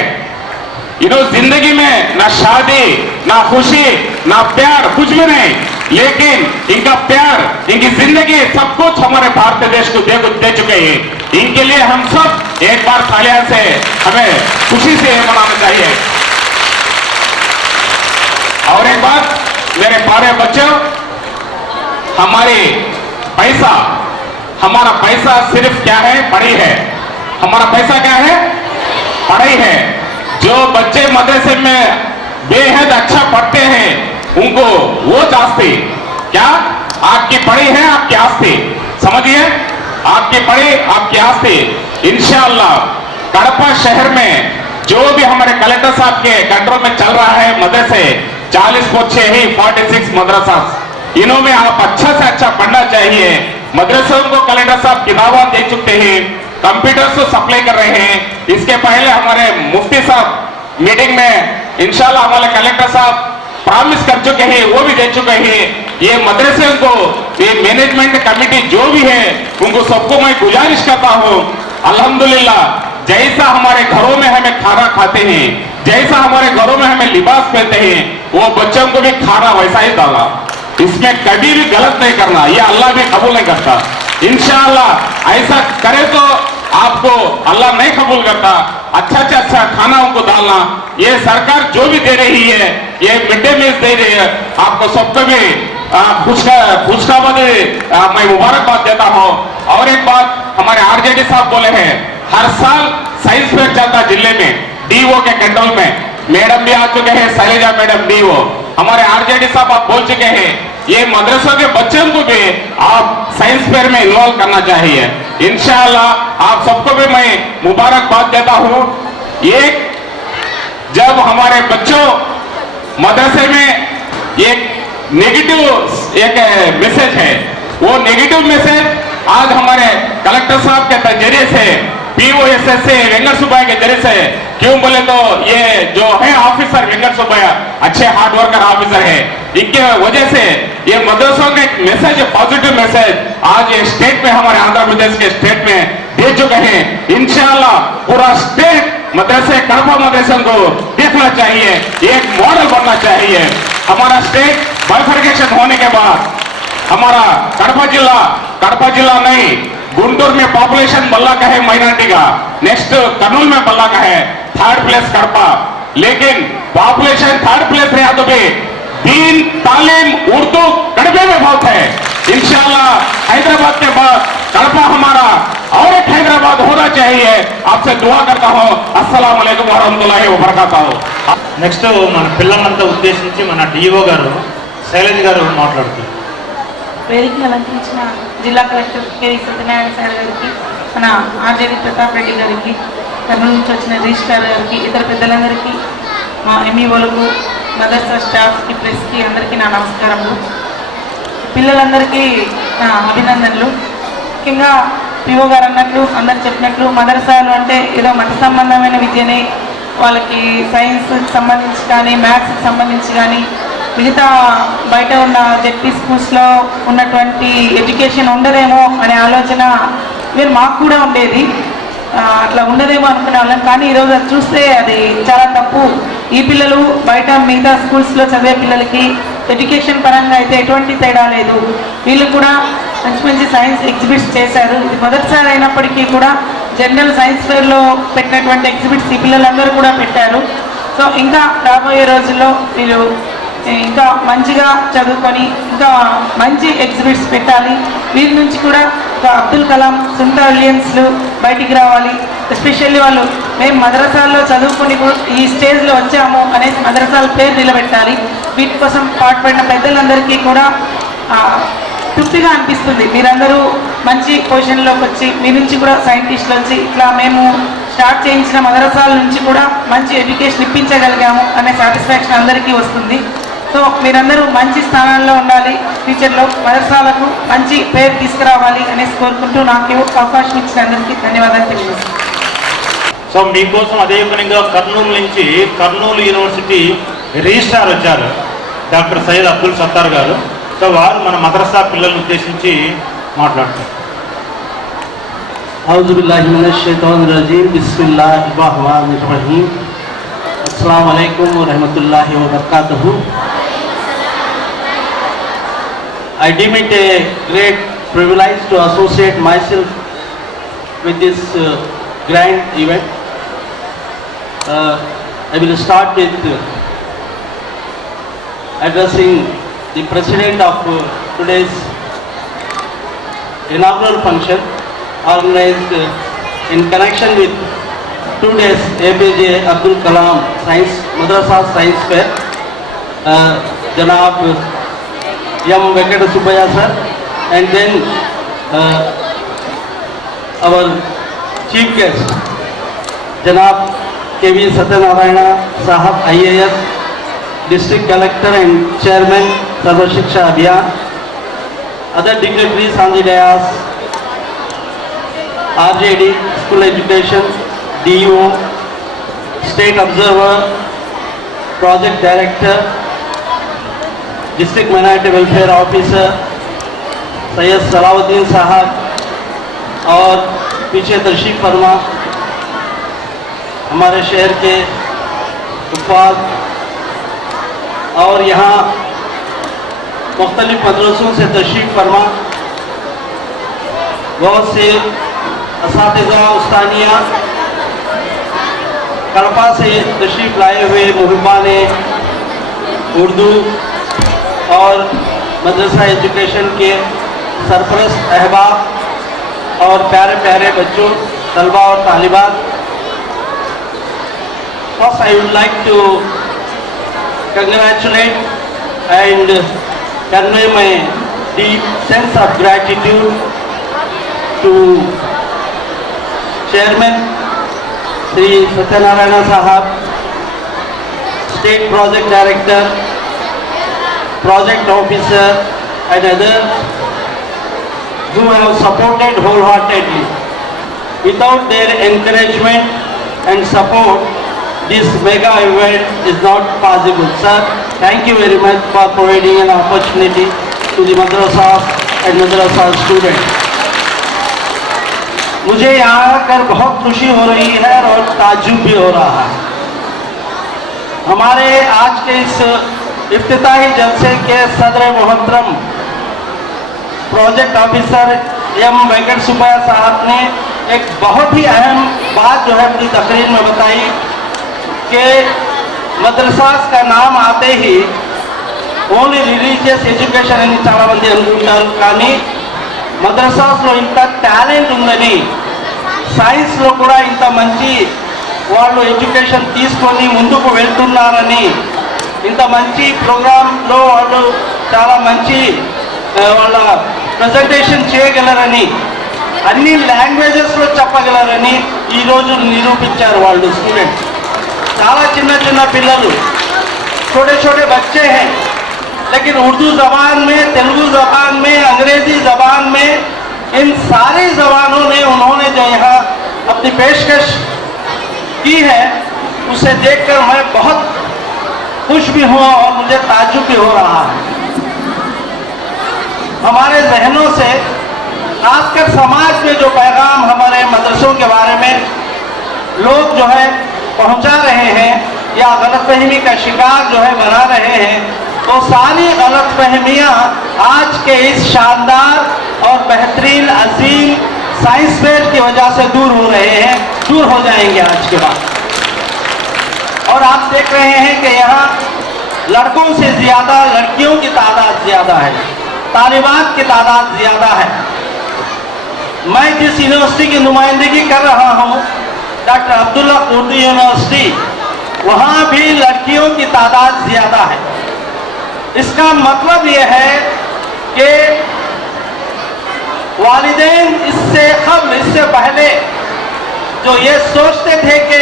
इन्हों जिंदगी में ना शादी ना खुशी ना प्यार कुछ भी नहीं, लेकिन इनका प्यार इनकी जिंदगी सब कुछ हमारे भारत देश को दे चुके हैं. इनके लिए हम सब एक बार तालियां से हमें खुशी से मनाना चाहिए. और एक बात मेरे प्यारे बच्चों, हमारा पैसा सिर्फ क्या है, पढ़ाई है. हमारा पैसा क्या है, पढ़ाई है. जो बच्चे मदरसे में बेहद अच्छा पढ़ते हैं उनको वो आस्ती, क्या आपकी पढ़ाई है आपकी आस्ती, समझिए, आपकी पढ़ाई आपकी आस्ती. इंशाअल्लाह कड़पा शहर में जो भी हमारे कलेक्टर साहब के कंट्रोल में चल रहा है मदरसे 46 मदरसा, इन्हों में आप अच्छा से अच्छा पढ़ना चाहिए. मदरसों को कलेक्टर साहब किताबें दे चुके हैं, कंप्यूटर्स को सप्लाई कर रहे हैं. इसके पहले हमारे मुफ्ती साहब मीटिंग में इंशाल्लाह हमारे कलेक्टर साहब प्रॉमिस कर चुके हैं, वो भी दे चुके हैं. ये मदरसे को ये मैनेजमेंट कमेटी जो भी है उनको सबको मैं गुजारिश करता हूँ, अल्हम्दुलिल्लाह जैसा हमारे घरों में हमें खाना खाते हैं, जैसा हमारे घरों में हमें लिबास पहनते हैं, वो बच्चों को भी खाना वैसा ही डाला. इसमें कभी भी गलत नहीं करना, ये अल्लाह भी कबूल नहीं करता. इंशाअल्लाह ऐसा करे तो आपको अल्लाह नहीं कबूल करता. अच्छा खाना उनको डालना, ये सरकार जो भी दे रही है, ये मिड डे मील दे रही है, आपको सबको भी खुशखबरी मैं मुबारकबाद देता हूँ. और एक बात हमारे आरजेडी साहब बोले हैं, हर साल साइंस फेयर चलता जिले में डीओ के कंट्रोल में. मैडम भी आ चुके हैं, शैलजा मैडम डीओ, हमारे आरजेडी साहब आप बोल चुके हैं, ये मदरसों के बच्चों को भी आप साइंस फेयर में इन्वॉल्व करना चाहिए. इंशाअल्लाह आप सबको भी मैं मुबारकबाद देता हूँ. एक जब हमारे बच्चों मदरसे में एक नेगेटिव एक मैसेज है, वो नेगेटिव मैसेज आज हमारे कलेक्टर साहब के जरिए से POSS से वेंकट सुब्बैया के जरिए से, क्यों बोले तो ये जो है ऑफिसर वेंकट सुब्बैया अच्छे हार्ड वर्कर ऑफिसर है, इनके वजह से ये मदरसों का एक मैसेज, पॉजिटिव मैसेज आज ये स्टेट में हमारे आंध्र प्रदेश के स्टेट में दे चुके हैं. इंशाअल्लाह पूरा स्टेट मदरसे कड़पा मदरसों को देखना चाहिए, एक मॉडल बनना चाहिए. हमारा स्टेट बाइफर्केशन होने के बाद हमारा कड़पा जिला नहीं, गुंटूर में पॉपुलेशन बल्ला का है माइनॉरिटी का, नेक्स्ट कर्नूल में बल्ला का है, 3rd प्लेस कड़पा. लेकिन पॉपुलेशन 3rd प्लेस रहा तो भी दीन तालीम उर्दू कड़पे में बहुत है. इंशाअल्लाह हैदराबाद के बाद कड़पा हमारा और एक हैदराबाद होना चाहिए. आपसे दुआ करता हूँ. अस्सलाम वालेकुम वरहमतुल्लाहि वबरकातुहू. నెక్స్ట్ మన పిల్లలంతా ఉద్దేశించి మన డిఓ గారు శైలజ్ గారు మాట్లాడుతారు. వేదికను అలంకరించిన జిల్లా కలెక్టర్ కేవీ సత్యనారాయణ సార్ గారికి, మన ఆర్జేడి ప్రతాప్ రెడ్డి గారికి, కర్నూలు నుంచి వచ్చిన రిజిస్ట్రార్ గారికి, ఇతర పెద్దలందరికీ, మా ఎంఈఓలకు, మదర్సా స్టాఫ్కి, ప్రెస్కి అందరికీ నా నమస్కారములు. పిల్లలందరికీ నా అభినందనలు. ముఖ్యంగా పిఓ గారు అన్నట్లు, అందరు చెప్పినట్లు మదర్సాలు అంటే ఏదో మత సంబంధమైన విద్యనే, వాళ్ళకి సైన్స్కి సంబంధించి కానీ మ్యాథ్స్కి సంబంధించి కానీ మిగతా బయట ఉన్న జెడ్పీ స్కూల్స్లో ఉన్నటువంటి ఎడ్యుకేషన్ ఉండదేమో అనే ఆలోచన మీరు మాకు కూడా ఉండేది. అట్లా ఉండదేమో అనుకునే వాళ్ళం, కానీ ఈరోజు అది చూస్తే అది చాలా తప్పు. ఈ పిల్లలు బయట మిగతా స్కూల్స్లో చదివే పిల్లలకి ఎడ్యుకేషన్ పరంగా అయితే ఎటువంటి తేడా లేదు. వీళ్ళు కూడా మంచి మంచి సైన్స్ ఎగ్జిబిట్స్ చేశారు. ఇది మొదటిసారి అయినప్పటికీ కూడా జనరల్ సైన్స్ ఫేర్లో పెట్టినటువంటి ఎగ్జిబిట్స్ ఈ పిల్లలందరూ కూడా పెట్టారు. సో ఇంకా రాబోయే రోజుల్లో వీళ్ళు ఇంకా మంచిగా చదువుకొని ఇంకా మంచి ఎగ్జిబిట్స్ పెట్టాలి. వీరి నుంచి కూడా అబ్దుల్ కలాం సుంత విలియన్స్లు బయటికి రావాలి. ఎస్పెషల్లీ వాళ్ళు మేము మదరసాల్లో చదువుకొని ఈ స్టేజ్లో వచ్చాము అనేసి మదరసాల పేరు నిలబెట్టాలి. వీటి కోసం పాటుపడిన పెద్దలందరికీ కూడా తృప్తిగా అనిపిస్తుంది. మీరందరూ మంచి పొజిషన్లోకి వచ్చి మీ నుంచి కూడా సైంటిస్టులు వచ్చి ఇట్లా మేము స్టార్ట్ చేయించిన మదరసాల నుంచి కూడా మంచి ఎడ్యుకేషన్ ఇప్పించగలిగాము అనే సాటిస్ఫాక్షన్ అందరికీ వస్తుంది. సో మీరందరూ మంచి స్థానాల్లో ఉండాలి, ఫ్యూచర్లో మదరసాలకు మంచి పేరు తీసుకురావాలి అనేసి కోరుకుంటూ నాకు అవకాశం ఇచ్చిన అందరికీ ధన్యవాదాలు తెలియజేస్తాను. సో మీకోసం అదే విధంగా కర్నూలు నుంచి కర్నూలు యూనివర్సిటీ రిజిస్ట్రార్ వచ్చారు, డాక్టర్ సయ్యద్ అబ్దుల్ సత్తార్ గారు. సో వారు మన మదరసా పిల్లలను ఉద్దేశించి మాట్లాడతారు. औज़ुबिल्लाहि मिनश्शैतानिर्रजीम बिस्मिल्लाहिर्रहमानिर्रहीम अस्सलामु अलैकुम व रहमतुल्लाहि व बरकातुहू. I deem it a great privilege to associate myself with this grand event. I will start with addressing the president of today's inaugural function organized in connection with 2 days APJ Abdul Kalam Science Madrasa Science Fair, Janab M. Venkata Subbaya sir, and then our chief guest Janab K.V. Satyanarayana Sahab IAS, District Collector and Chairman Sarva Shiksha Abhiyan, other dignitaries on the dais, RJD, School Education, DO, State Observer, Project Director, District Minority Welfare Officer, Syed Salauddin साहब और पीछे तशरीफ फरमा हमारे शहर के हुफ़ाज़ और यहाँ मुख्तलिफ मदरसों से तशरीफ फरमा बहुत से असातिज़ा उस्तानिया कड़पा से तशरीफ लाए हुए मुहिबान उर्दू और मदरसा एजुकेशन के सरपरस्त अहबाब और प्यारे प्यारे बच्चों, तलबा और तालिबात, first I would like to congratulate and convey my deep sense of gratitude to Chairman Sri Satyanarayana Sahab, State Project Director, Project Officer and others who have supported wholeheartedly. Without their encouragement and support, this mega event is not possible. Sir, thank you very much for providing an opportunity to the madrasa and madrasa students. मुझे यहाँ आकर बहुत खुशी हो रही है और ताज्जुब भी हो रहा है. हमारे आज के इस इफ्तिताही जलसे के सदर मोहतरम project officer M Venkat Subbaiah साहब ने एक बहुत ही अहम बात जो है अपनी तकरीर में बताई कि मदरसास का नाम आते ही ఓన్లీ రిలీజియస్ ఎడ్యుకేషన్ అని చాలా మంది అనుకుంటారు, కానీ మదరసాస్లో ఇంత టాలెంట్ ఉందని, సైన్స్లో కూడా ఇంత మంచి వాళ్ళు ఎడ్యుకేషన్ తీసుకొని ముందుకు వెళ్తున్నారని, ఇంత మంచి ప్రోగ్రాంలో వాళ్ళు చాలా మంచి వాళ్ళ ప్రజెంటేషన్ చేయగలరని, అన్ని లాంగ్వేజెస్లో చెప్పగలరని ఈరోజు నిరూపించారు వాళ్ళు స్టూడెంట్స్. చాలా చిన్న చిన్న పిల్లలు, छोटे छोटे बच्चे हैं, लेकिन उर्दू ज़बान में, तेलुगु ज़बान में, अंग्रेज़ी ज़बान में, इन सारी ज़बानों ने उन्होंने जो यहाँ अपनी पेशकश की है, उसे देखकर मैं बहुत खुश भी हुआ और मुझे ताज्जुब भी हो रहा है. हमारे जहनों से खासकर समाज में जो पैगाम हमारे मदरसों के बारे में लोग जो है पहुंचा रहे हैं या गलतफहमी का शिकार जो है बना रहे हैं, तो सारी गलतफहमियां आज के इस शानदार और बेहतरीन अजीम साइंस फेयर की वजह से दूर हो रहे हैं, दूर हो जाएंगे आज के बाद. और आप देख रहे हैं कि यहाँ लड़कों से ज़्यादा लड़कियों की तादाद ज़्यादा है, तालिबात की तादाद ज़्यादा है. मैं जिस यूनिवर्सिटी की नुमाइंदगी कर रहा हूँ, डॉक्टर अब्दुल्ला उर्दू यूनिवर्सिटी, वहाँ भी लड़कियों की तादाद ज़्यादा है. इसका मतलब ये है कि वालिदैन इससे पहले जो ये सोचते थे कि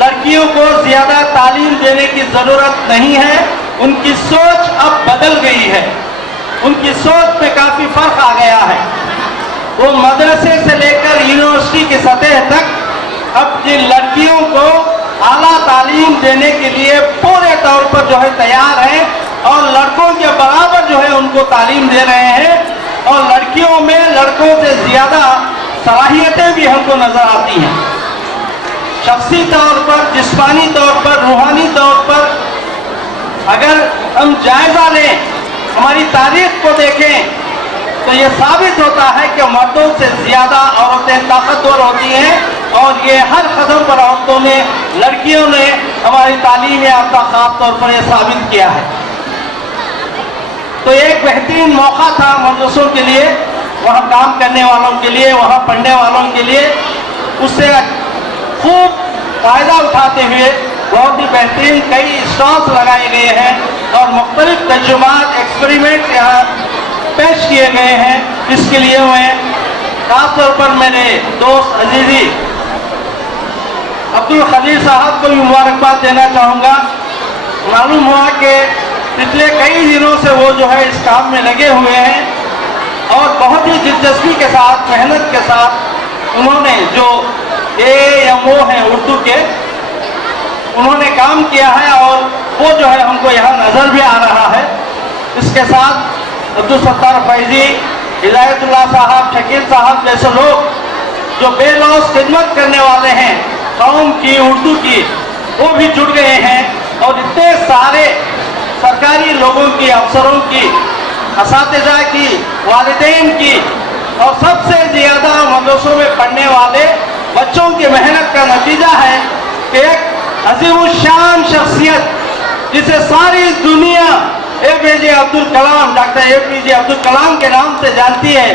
लड़कियों को ज्यादा तालीम देने की जरूरत नहीं है, उनकी सोच अब बदल गई है। उनकी सोच में काफी फर्क आ गया है। वो मदरसे से लेकर यूनिवर्सिटी की सतह तक अब जिन लड़कियों को आला तालीम देने के लिए पूरे तौर पर जो है तैयार हैं और लड़कों के बराबर जो है उनको तालीम दे रहे हैं, और लड़कियों में लड़कों से ज्यादा सलाहियतें भी हमको नजर आती हैं। शख्सी तौर पर, जिस्मानी तौर पर, रूहानी तौर पर अगर हम जायजा लें, हमारी तारीख को देखें, तो ये साबित होता है कि मर्दों से ज्यादा औरतें ताकतवर होती हैं, और ये हर कदम पर औरतों ने, लड़कियों ने हमारी तालीम याफ्ता खास तौर पर यह साबित किया है। तो एक बेहतरीन मौका था मदरसों के लिए, वहाँ काम करने वालों के लिए, वहाँ पढ़ने वालों के लिए, उससे खूब फायदा उठाते हुए बहुत ही बेहतरीन कई स्टॉल्स लगाए गए हैं और मुख्तलिफ तजुर्बात, एक्सपेरिमेंट यहाँ पेश किए गए हैं। इसके लिए मैं खास तौर पर मेरे दोस्त अजीजी अब्दुल खदीर साहब को भी मुबारकबाद देना चाहूँगा। मालूम हुआ कि पिछले कई दिनों से वो जो है इस काम में लगे हुए हैं और बहुत ही दिलचस्पी के साथ, मेहनत के साथ उन्होंने जो AMO हैं उर्दू के, उन्होंने काम किया है और वो जो है हमको यहाँ नज़र भी आ रहा है। इसके साथ अब्दुल सत्तार फैजी, हिदायतुल्लाह साहब, शकील साहब जैसे लोग जो बेलौस खिदमत करने वाले हैं कौम की, उर्दू की, वो भी जुड़ गए हैं। और इतने सारे सरकारी लोगों की, अफसरों की, असातिज़ा की, वालिदैन की, और सबसे ज़्यादा मदरसों में पढ़ने वाले बच्चों की मेहनत का नतीजा है कि एक अज़ीमुश्शान शख्सियत जिसे सारी दुनिया APJ Abdul Kalam, doctor APJ Abdul Kalam के नाम से जानती है,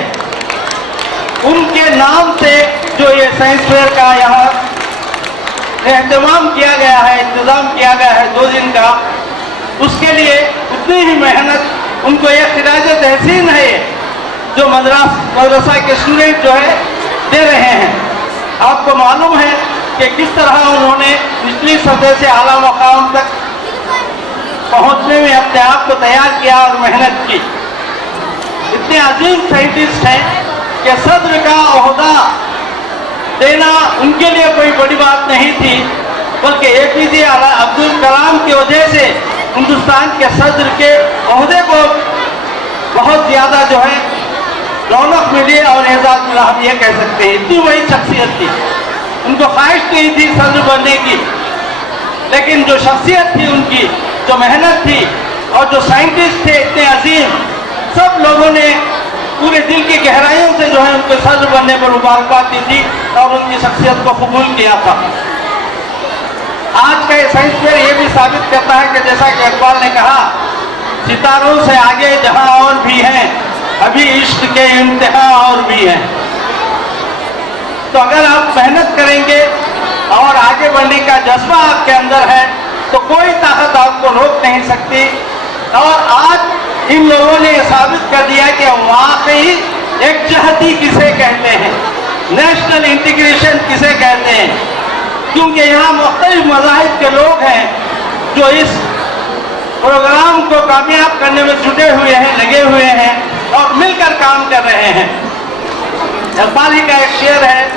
उनके नाम से जो ये साइंस फेयर का यहाँ एहतमाम किया गया है, इंतज़ाम किया गया है 2 दिन का, उसके लिए उतनी ही मेहनत उनको यह खिराज तहसीन है जो मदरसा के स्टूडेंट जो है दे रहे हैं। आपको मालूम है कि किस तरह उन्होंने निचली सतह से आला मकाम तक पहुंचने में अपने आप को तैयार किया और मेहनत की। इतने अजीम साइंटिस्ट हैं कि सदर का ओहदा देना उनके लिए कोई बड़ी बात नहीं थी, बल्कि APJ अब्दुल कलाम की वजह से हिंदुस्तान के सदर के ओहदे को बहुत ज़्यादा जो है रौनक मिली और एजाज मिला, हम ये कह सकते हैं। इतनी वही शख्सियत थी, उनको ख्वाहिश नहीं थी सदर बनने की, लेकिन जो शख्सियत थी उनकी, जो मेहनत थी और जो साइंटिस्ट थे इतने अजीम, सब लोगों ने पूरे दिल की गहराइयों से जो है उनको सदर बनने पर मुबारकबाद दी थी और उनकी शख्सियत को कबूल किया था। आज का ये साइंस फेयर ये भी साबित करता है कि जैसा कि इकबाल ने कहा, सितारों से आगे जहां और भी हैं, अभी इश्क के इम्तिहान और भी हैं। तो अगर आप मेहनत करेंगे और आगे बढ़ने का जज्बा आपके अंदर है तो कोई ताकत आपको रोक नहीं सकती। और आज इन लोगों ने साबित कर दिया कि वाकई एकजहती किसे कहते हैं, नेशनल इंटीग्रेशन किसे कहते हैं, क्योंकि यहाँ मुख्तलिफ मज़ाहिब के लोग हैं जो इस प्रोग्राम को कामयाब करने में जुटे हुए हैं, लगे हुए हैं और मिलकर काम कर रहे हैं। इकबाल ही का एक शेर है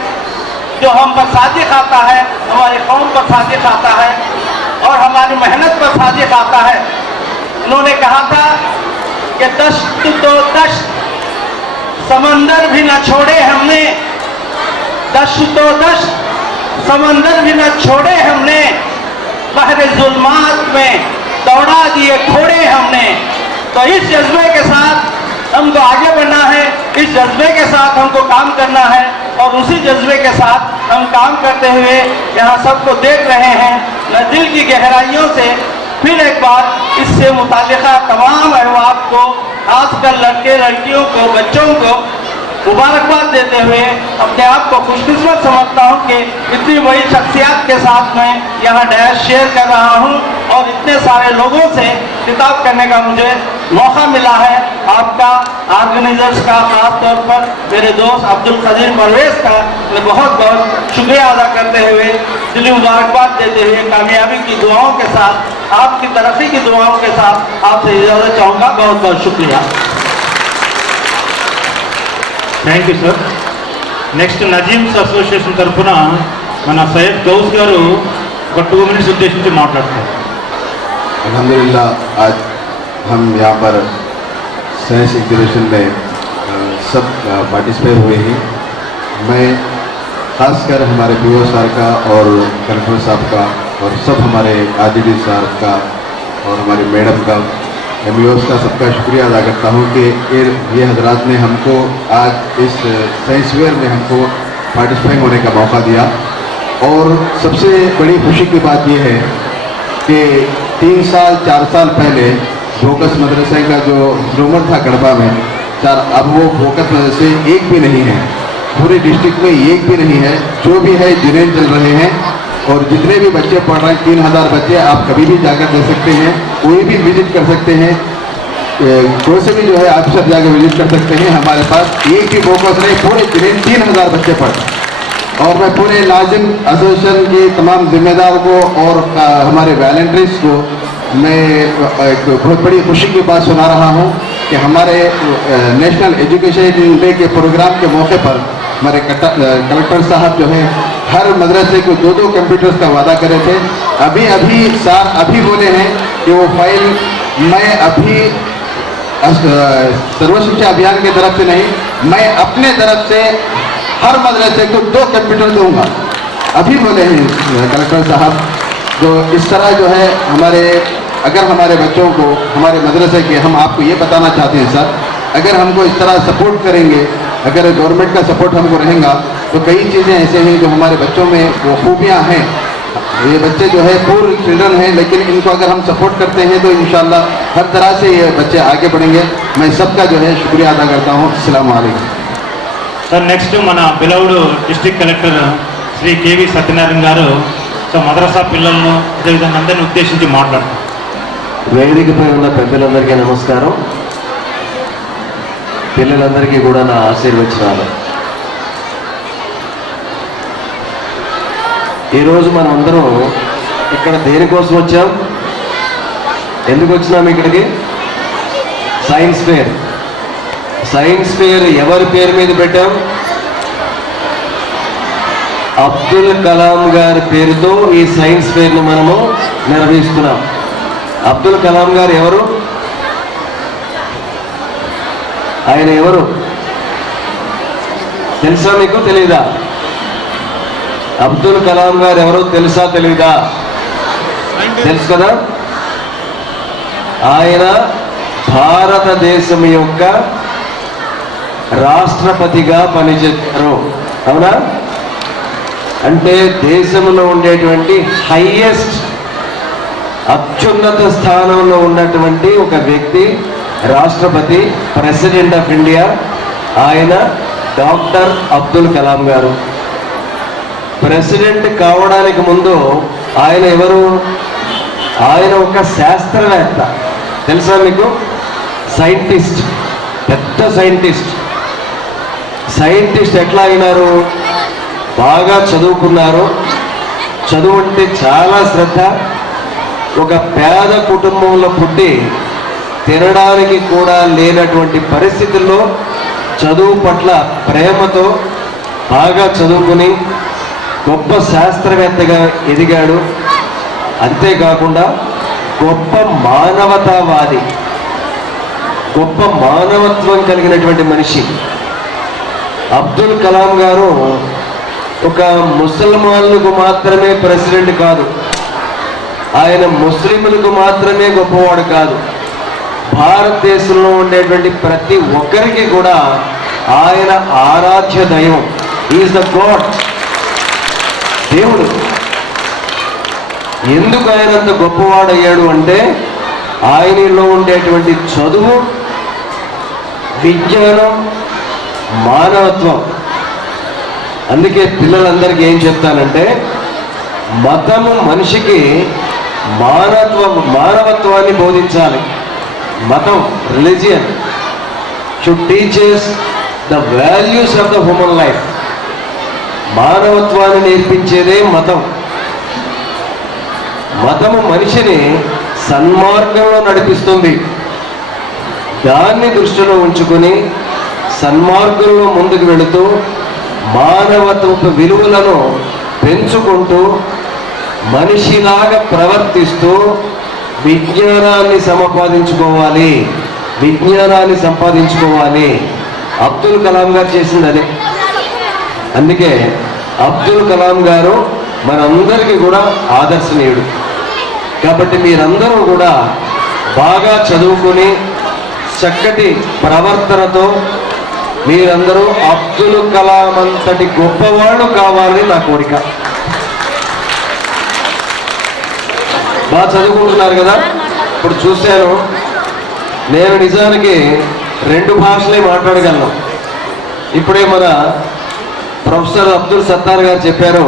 जो हम पर सादिक आता है, हमारी कौम पर सादिक आता है और हमारी मेहनत पर सादिक आता है। उन्होंने कहा था कि दश्त तो दश्त, समंदर भी न छोड़े हमने, दश्त तो दश्त, समंदर भी न छोड़े हमने, बहरे जुल्मात में दौड़ा दिए खोड़े हमने। तो इस जज्बे के साथ हमको आगे बढ़ना है, इस जज्बे के साथ हमको काम करना है और उसी जज्बे के साथ हम काम करते हुए यहाँ सबको देख रहे हैं। मैं दिल की गहराइयों से फिर एक बार इससे मुताल्लिक़ा तमाम अहबाब को, खासकर लड़के लड़कियों को, बच्चों को मुबारकबाद देते हुए अपने आप को खुशकिस्मत समझता हूँ कि इतनी बड़ी शख्सियत के साथ मैं यहाँ डैश शेयर कर रहा हूँ और इतने सारे लोगों से खिताब करने का मुझे मौका मिला है। आपका ऑर्गेनाइजर्स का, खास तौर पर मेरे दोस्त अब्दुल कदीर परवेज का मैं बहुत बहुत शुक्रिया अदा करते हुए, दिली मुबारकबाद देते हुए, कामयाबी की दुआओं के साथ, आपकी तरक्की की दुआओं के साथ आपसे इजाज़त चाहूँगा। बहुत बहुत शुक्रिया। Thank you sir. నెక్స్ట్ నజీమ్స్ అసోసియేషన్ తరఫున మన సయ్యద్ గౌస్ గారు ఒక 2 minutes ఉద్దేశించి మాట్లాడతారు. अल्हम्दुलिल्लाह आज हम यहाँ पर साइंस एग्जीबिशन में सब पार्टिसिपेट हुए हैं। मैं खासकर हमारे पीओ सर का और कलेक्टर साहब का और सब हमारे आदिली साहब का और हमारी मैडम का, एमईओस का, सबका शुक्रिया अदा करता हूँ कि ये हजरात ने हमको आज इस साइंस फेयर में हमको पार्टिसिपेट होने का मौका दिया। और सबसे बड़ी खुशी की बात यह है कि 3 साल 4 साल पहले फोकस मदरसे का जो रूमर था कड़बा में, अब वो फोकस मदरसे एक भी नहीं है, पूरे डिस्ट्रिक्ट में एक भी नहीं है। जो भी है जिन्हें चल रहे हैं और जितने भी बच्चे पढ़ रहे हैं 3000 बच्चे आप कभी भी जाकर दे सकते हैं, कोई भी विजिट कर सकते हैं, कोई से भी जो है ऑफिसर जाकर विजिट कर सकते हैं। हमारे पास एक भी फोकस नहीं, पूरे जिन्हें 3000 बच्चे पढ़। और मैं पूरे लाजिम एसोसिएशन के तमाम जिम्मेदार को और हमारे वॉलंटियर्स को मैं एक बहुत बड़ी खुशी की बात सुना रहा हूँ कि हमारे नेशनल एजुकेशन डे के प्रोग्राम के मौके पर हमारे कलेक्टर साहब जो है हर मदरसे को 2-2 कंप्यूटर्स का वादा करे थे। अभी सर अभी बोले हैं कि वो फाइल मैं अभी सर्व शिक्षा अभियान की तरफ से नहीं, मैं अपने तरफ से हर मदरसे को 2 कंप्यूटर दूंगा। अभी बोले हैं कलेक्टर साहब। तो इस तरह जो है अगर हमारे बच्चों को हमारे मदरसे के, हम आपको ये बताना चाहते हैं सर, अगर हमको इस तरह सपोर्ट करेंगे, अगर गवर्नमेंट का सपोर्ट हमको रहेगा तो कई चीज़ें ऐसे हैं जो हमारे बच्चों में वो खूबियाँ हैं। ये बच्चे जो है पूर चिल्ड्रन हैं, लेकिन इनको अगर हम सपोर्ट करते हैं तो इंशाल्लाह हर तरह से ये बच्चे आगे बढ़ेंगे। मैं सबका जो है शुक्रिया अदा करता हूँ। अस्सलाम वालेकुम। సార్ నెక్స్ట్ మన beloved district collector Sri K V Satyanarayana garu so madrasa పిల్లలను అదేవిధంగా అందరిని ఉద్దేశించి మాట్లాడతారు. వేదికపై ఉన్న పెద్దలందరికీ నమస్కారం. పిల్లలందరికీ కూడా నా ఆశీర్వచనాలు. ఈరోజు మనం అందరం ఇక్కడ దేనికోసం వచ్చాం, ఎందుకు వచ్చినాం ఇక్కడికి? Science fair. సైన్స్ ఫేర్ ఎవరి పేరు మీద పెట్టాం? అబ్దుల్ కలాం గారి పేరుతో ఈ సైన్స్ ఫేర్ని మనము నిర్వహిస్తున్నాం. అబ్దుల్ కలాం గారు ఎవరు? ఆయన ఎవరు తెలుసా మీకు? తెలీదా? అబ్దుల్ కలాం గారు ఎవరో తెలుసా తెలీదా? తెలుసు కదా. ఆయన భారతదేశం యొక్క రాష్ట్రపతిగా పనిచేశారు. అవునా? అంటే దేశంలో ఉండేటువంటి హైయెస్ట్ అత్యున్నత స్థానంలో ఉన్నటువంటి ఒక వ్యక్తి రాష్ట్రపతి, ప్రెసిడెంట్ ఆఫ్ ఇండియా. ఆయన డాక్టర్ అబ్దుల్ కలాం గారు. ప్రెసిడెంట్ కావడానికి ముందు ఆయన ఎవరు? ఆయన ఒక శాస్త్రవేత్త. తెలుసా మీకు? సైంటిస్ట్, పెద్ద సైంటిస్ట్. సైంటిస్ట్ ఎట్లా అయినారు? బాగా చదువుకున్నారు. చదువు అంటే చాలా శ్రద్ధ. ఒక పేద కుటుంబంలో పుట్టి తినడానికి కూడా లేనటువంటి పరిస్థితుల్లో చదువు పట్ల ప్రేమతో బాగా చదువుకుని గొప్ప శాస్త్రవేత్తగా ఎదిగాడు. అంతేకాకుండా గొప్ప మానవతావాది, గొప్ప మానవత్వం కలిగినటువంటి మనిషి. అబ్దుల్ కలాం గారు ఒక ముసల్మాన్లకు మాత్రమే ప్రెసిడెంట్ కాదు, ఆయన ముస్లింలకు మాత్రమే గొప్పవాడు కాదు. భారతదేశంలో ఉండేటువంటి ప్రతి ఒక్కరికి కూడా ఆయన ఆరాధ్య దైవం. ఈజ్ ద గాడ్, దేవుడు. ఎందుకు ఆయన అంత గొప్పవాడయ్యాడు అంటే ఆయనలో ఉండేటువంటి చదువు, విజ్ఞానం, మానవత్వం. అందుకే పిల్లలందరికీ ఏం చెప్తానంటే, మతము మనిషికి మానవత్వాన్ని బోధించాలి. మతం, religion should teaches the values of the human life. మానవత్వాన్ని నేర్పించేదే మతం. మతము మనిషిని సన్మార్గంలో నడిపిస్తుంది. దాన్ని దృష్టిలో ఉంచుకొని సన్మార్గంలో ముందుకు వెళుతూ మానవత్వపు విలువలను పెంచుకుంటూ మనిషిలాగా ప్రవర్తిస్తూ విజ్ఞానాన్ని సంపాదించుకోవాలి. అబ్దుల్ కలాం గారు చేసింది అదే. అందుకే అబ్దుల్ కలాం గారు మనందరికీ కూడా ఆదర్శనీయుడు. కాబట్టి మీరందరూ కూడా బాగా చదువుకుని చక్కటి ప్రవర్తనతో మీరందరూ అబ్దుల్ కలాం అంతటి గొప్పవాళ్ళు కావాలని నా కోరిక. బాగా చదువుకుంటున్నారు కదా. ఇప్పుడు చూశాను, నేను నిజానికి 2 భాషలే మాట్లాడగలను. ఇప్పుడే మన ప్రొఫెసర్ అబ్దుల్ సత్తార్ గారు చెప్పారు,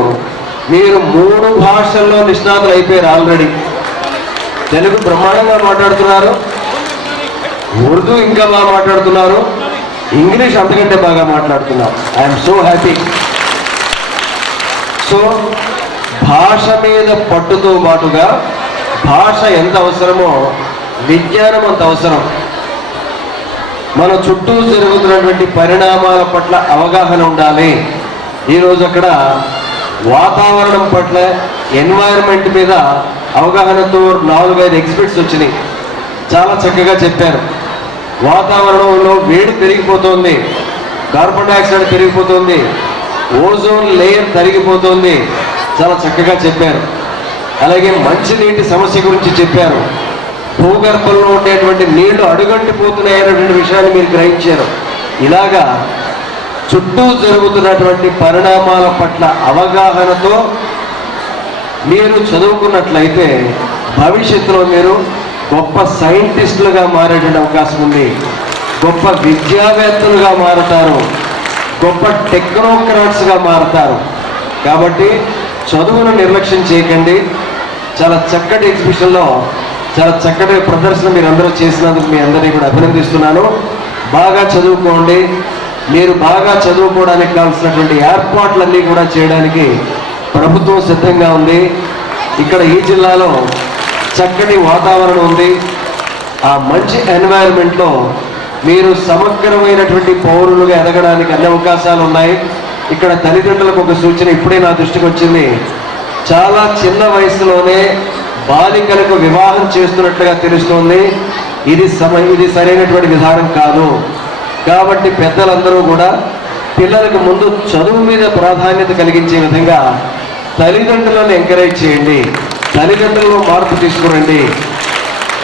మీరు 3 భాషల్లో నిష్ణాతులు అయిపోయారు ఆల్రెడీ. తెలుగు బ్రహ్మాండంగా మాట్లాడుతున్నారు, ఉర్దూ ఇంకా బాగా మాట్లాడుతున్నారు, ఇంగ్లీష్ అంతకంటే బాగా మాట్లాడుతున్నారు. I'm so happy. సో భాష మీద పట్టుతో పాటుగా భాష ఎంత అవసరమో విజ్ఞానం అంత అవసరం. మన చుట్టూ జరుగుతున్నటువంటి పరిణామాల పట్ల అవగాహన ఉండాలి. ఈరోజు అక్కడ వాతావరణం పట్ల, ఎన్వైరన్మెంట్ మీద అవగాహనతో 4-5 ఎగ్జిబిట్స్ వచ్చినాయి. చాలా చక్కగా చెప్పారు. వాతావరణంలో వేడి పెరిగిపోతుంది, కార్బన్ డైఆక్సైడ్ పెరిగిపోతుంది, ఓజోన్ లేయర్ తరిగిపోతుంది. చాలా చక్కగా చెప్పారు. అలాగే మంచినీటి సమస్య గురించి చెప్పారు. భూగర్భంలో ఉండేటువంటి నీళ్లు అడుగంటిపోతున్నాయనేటువంటి విషయాన్ని మీరు గ్రహించారు. ఇలాగా చుట్టూ జరుగుతున్నటువంటి పరిణామాల పట్ల అవగాహనతో మీరు చదువుకున్నట్లయితే భవిష్యత్తులో మీరు గొప్ప సైంటిస్టులుగా మారేటువంటి అవకాశం ఉంది, గొప్ప విద్యావేత్తలుగా మారుతారు, గొప్ప టెక్నోక్రాట్స్గా మారుతారు. కాబట్టి చదువును నిర్లక్ష్యం చేయకండి. చాలా చక్కటి ఎగ్జిబిషన్లో చాలా చక్కటి ప్రదర్శన మీరు అందరూ చేసినందుకు మీ అందరినీ కూడా అభినందిస్తున్నాను. బాగా చదువుకోండి. మీరు బాగా చదువుకోవడానికి కావాల్సినటువంటి ఏర్పాట్లన్నీ కూడా చేయడానికి ప్రభుత్వం సిద్ధంగా ఉంది. ఇక్కడ ఈ జిల్లాలో చక్కటి వాతావరణం ఉంది. ఆ మంచి ఎన్వైరన్మెంట్లో మీరు సమగ్రమైనటువంటి పౌరులుగా ఎదగడానికి అన్ని అవకాశాలు ఉన్నాయి. ఇక్కడ తల్లిదండ్రులకు ఒక సూచన ఇప్పుడే నా దృష్టికి వచ్చింది. చాలా చిన్న వయసులోనే బాలికలకు వివాహం చేస్తున్నట్లుగా తెలుస్తోంది. ఇది సరైనటువంటి విధానం కాదు. కాబట్టి పెద్దలందరూ కూడా పిల్లలకు ముందు చదువు మీద ప్రాధాన్యత కలిగించే విధంగా తల్లిదండ్రులను ఎంకరేజ్ చేయండి, తల్లిదండ్రులను మార్పు తీసుకురండి.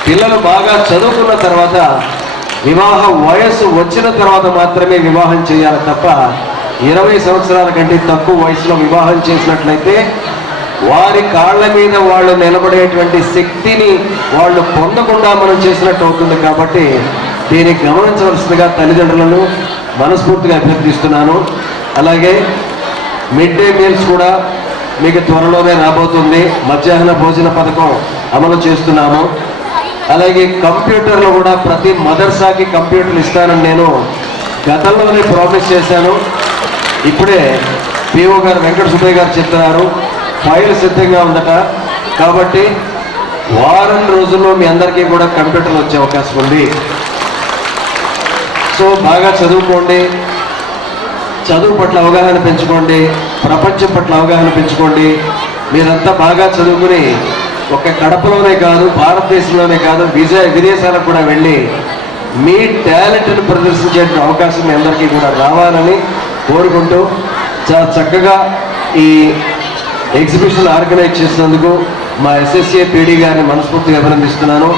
పిల్లలు బాగా చదువుకున్న తర్వాత వివాహ వయస్సు వచ్చిన తర్వాత మాత్రమే వివాహం చేయాలి తప్ప 20 సంవత్సరాల కంటే తక్కువ వయసులో వివాహం చేసినట్లయితే వారి కాళ్ళ మీద వాళ్ళు నిలబడేటువంటి శక్తిని వాళ్ళు పొందకుండా మనం చేసినట్టు అవుతుంది. కాబట్టి దీన్ని గమనించవలసిందిగా తల్లిదండ్రులను మనస్ఫూర్తిగా అభ్యర్థిస్తున్నాను. అలాగే మిడ్ డే మీల్స్ కూడా మీకు త్వరలోనే రాబోతుంది. మధ్యాహ్న భోజన పథకం అమలు చేస్తున్నాము. అలాగే కంప్యూటర్లు కూడా ప్రతి మదర్సాకి కంప్యూటర్లు ఇస్తానని నేను గతంలోనే ప్రామిస్ చేశాను. ఇప్పుడే పిఓ గారు వెంకట సుబ్బయ్య గారు చెప్తున్నారు, ఫైల్ సిద్ధంగా ఉందట. కాబట్టి వారం రోజుల్లో మీ అందరికీ కూడా కంప్యూటర్లు వచ్చే అవకాశం ఉంది. సో బాగా చదువుకోండి, చదువు పట్ల అవగాహన పెంచుకోండి, ప్రపంచం పట్ల అవగాహన పెంచుకోండి. మీరంతా బాగా చదువుకుని ఒక కడపలోనే కాదు, భారతదేశంలోనే కాదు, విదేశాలకు కూడా వెళ్ళి మీ టాలెంట్ను ప్రదర్శించే అవకాశం మీ అందరికీ కూడా రావాలని కోరుకుంటూ చాలా చక్కగా ఈ ఎగ్జిబిషన్ ఆర్గనైజ్ చేసినందుకు మా ఎస్ఎస్ఏ పీడీ గారిని మనస్ఫూర్తిగా అభినందిస్తున్నాను.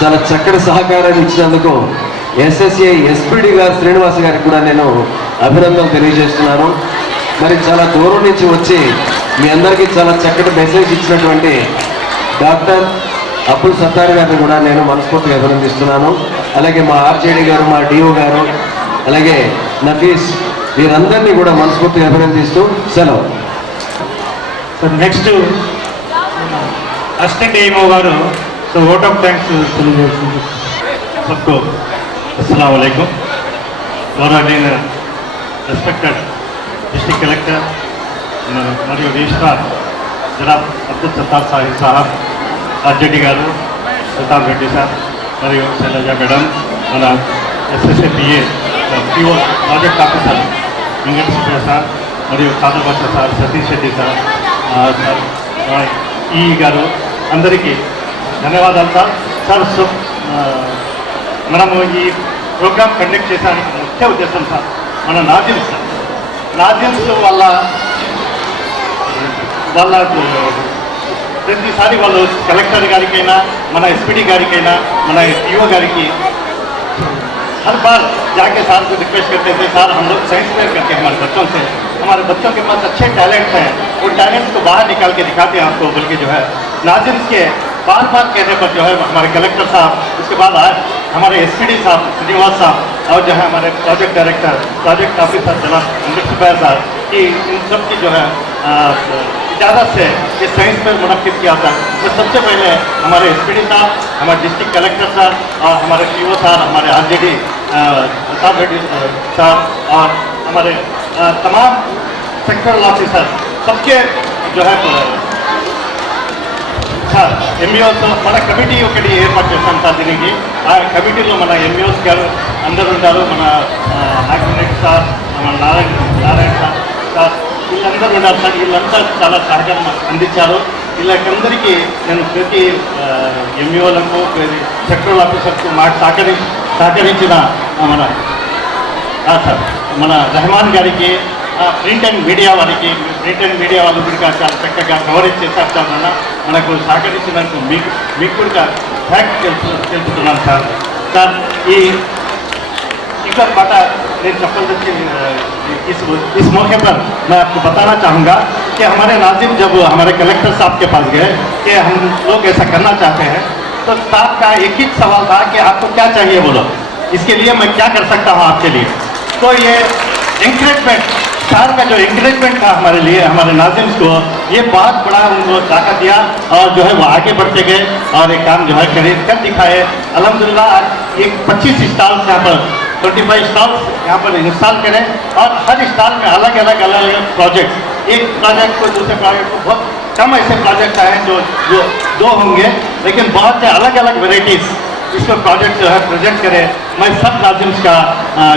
చాలా చక్కటి సహకారాన్ని ఇచ్చినందుకు ఎస్ఎస్ఏ ఎస్పీడీ గారు శ్రీనివాస్ గారికి కూడా నేను అభినందనలు తెలియజేస్తున్నాను. మరి చాలా దూరం నుంచి వచ్చి మీ అందరికీ చాలా చక్కటి మెసేజ్ ఇచ్చినటువంటి డాక్టర్ అబ్దుల్ సత్తార్ గారిని కూడా నేను మనస్ఫూర్తిగా అభినందిస్తున్నాను. అలాగే మా ఆర్జేడీ గారు, మా డిఓ గారు, అలాగే నఫీస్ వీరందరినీ కూడా మనస్ఫూర్తిగా అభినందిస్తూ సెలవు. సో నెక్స్ట్ అసిస్టెంట్ ఏమో గారు సో ఓట్ ఆఫ్ థ్యాంక్స్ తెలియజేస్తుంది. सबको अस्सलाम वालेकुम. गौरवनीय రెస్పెక్టెడ్ డిస్ట్రిక్ట్ కలెక్టర్ మరియు రిజిస్ట్రార్ జనాబ్ అబ్దుల్ సత్తార్ సాహెబ్ ఆర్జేడి గారు, ప్రతాప్ రెడ్డి సార్ మరియు శైలజ మేడం, మన SSAPA PO project officer Venkata Subbaiah sir మరియు Sadhu Basha sir, Satish Reddy sir, sir ఈ గారు, అందరికీ ధన్యవాదాలు సార్. సార్ మనము ఈ ప్రోగ్రామ్ కండక్ట్ చేసానికి ముఖ్య ఉద్దేశం సార్ మన నాజిమ్స్ వాళ్ళ ప్రతిసారి వాళ్ళు కలెక్టర్ గారికైనా మన ఎస్పీडी గారికైనా మన टीओ గారికి हर बार जाके सार को रिक्वेस्ट करते थे, सार हम लोग साइंस फेयर करके हमारे बच्चों के पास अच्छे टैलेंट हैं, वो टैलेंट को बाहर निकाल के दिखाते हैं आपको, बल्कि जो है नाजिम्स के बार बार कहने पर जो है हमारे कलेक्टर साहब, उसके बाद आज हमारे एसपीडी साहब श्रीनिवास साहब और जो है हमारे प्रोजेक्ट डायरेक्टर प्रोजेक्ट ऑफिसर जनाब वेंकट सुब्बैया साहब की इन सब की जो है इजाज़त से ये साइंस फेयर मुनक्किद किया था. तो सबसे पहले हमारे एसपीडी साहब, हमारे डिस्ट्रिक्ट कलेक्टर साहब और हमारे पीओ साहब, हमारे आरजेडी प्रताप रेड्डी साहब और हमारे तमाम सेक्टरल ऑफिसर सबके जो है సార్ ఎంఈఓస్ మన కమిటీ ఒకటి ఏర్పాటు చేస్తాం సార్. దీనికి ఆ కమిటీలో మన ఎంఈఓస్ గారు అందరూ ఉంటారు, మన నాగరెడ్డి సార్, మన నారాయణ సార్ వీళ్ళందరూ ఉన్నారు సార్. వీళ్ళంతా చాలా సహకారం అందించారు. వీళ్ళకందరికీ నేను ప్రతి ఎంఈఓలకు సెక్టరల్ ఆఫీసర్కు మాకు సహకరించిన మన సార్ మన రెహమాన్ గారికి, ప్రింట్ అండ్ మీడియా వారికి, ప్రింట్ అండ్ మీడియా వాళ్ళు కూడా చాలా చక్కగా కవరేజ్ చేశారు సార్. మనకు సహకరించినందుకు మీకు కూడా థ్యాంక్స్ తెలుపుతున్నాను సార్. సార్ एक और बात मेरी चप्पल इस मौके पर मैं आपको बताना चाहूँगा कि हमारे नाजिम जब हमारे कलेक्टर साहब के पास गए कि हम लोग ऐसा करना चाहते हैं, तो साहब का एक ही सवाल था कि आपको क्या चाहिए बोलो, इसके लिए मैं क्या कर सकता हूँ आपके लिए. तो ये इंकरेजमेंट सार का जो इंकरेजमेंट था हमारे लिए, हमारे नाजिम्स को, ये बहुत बड़ा उनको ताकत दिया और जो है वो आगे बढ़ते गए और एक काम जो है कर दिखाए. अल्हम्दुलिल्लाह एक 25 स्टॉल्स यहाँ पर 25 स्टॉल्स यहाँ पर इंस्टॉल करें और हर स्टॉल में अलग अलग प्रोजेक्ट, एक प्रोजेक्ट को दूसरे प्रोजेक्ट को, बहुत कम ऐसे प्रोजेक्ट आए हैं जो दो होंगे, लेकिन बहुत से अलग अलग वेराइटीज़ इसको प्रोजेक्ट जो है प्रेजेंट करें. मैं सब नाजिम्स का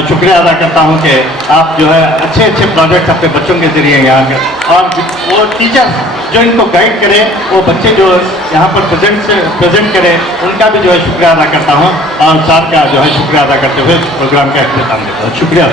शुक्रिया अदा करता हूँ कि आप जो है अच्छे अच्छे प्रोजेक्ट अपने बच्चों के जरिए यहाँ के, और वो टीचर्स जो इनको गाइड करें, वो बच्चे जो यहाँ पर प्रेजेंट करें, उनका भी जो है शुक्रिया अदा करता हूँ और सार का जो है शुक्रिया अदा करते हुए प्रोग्राम का अख्तिताम देता हूँ. शुक्रिया.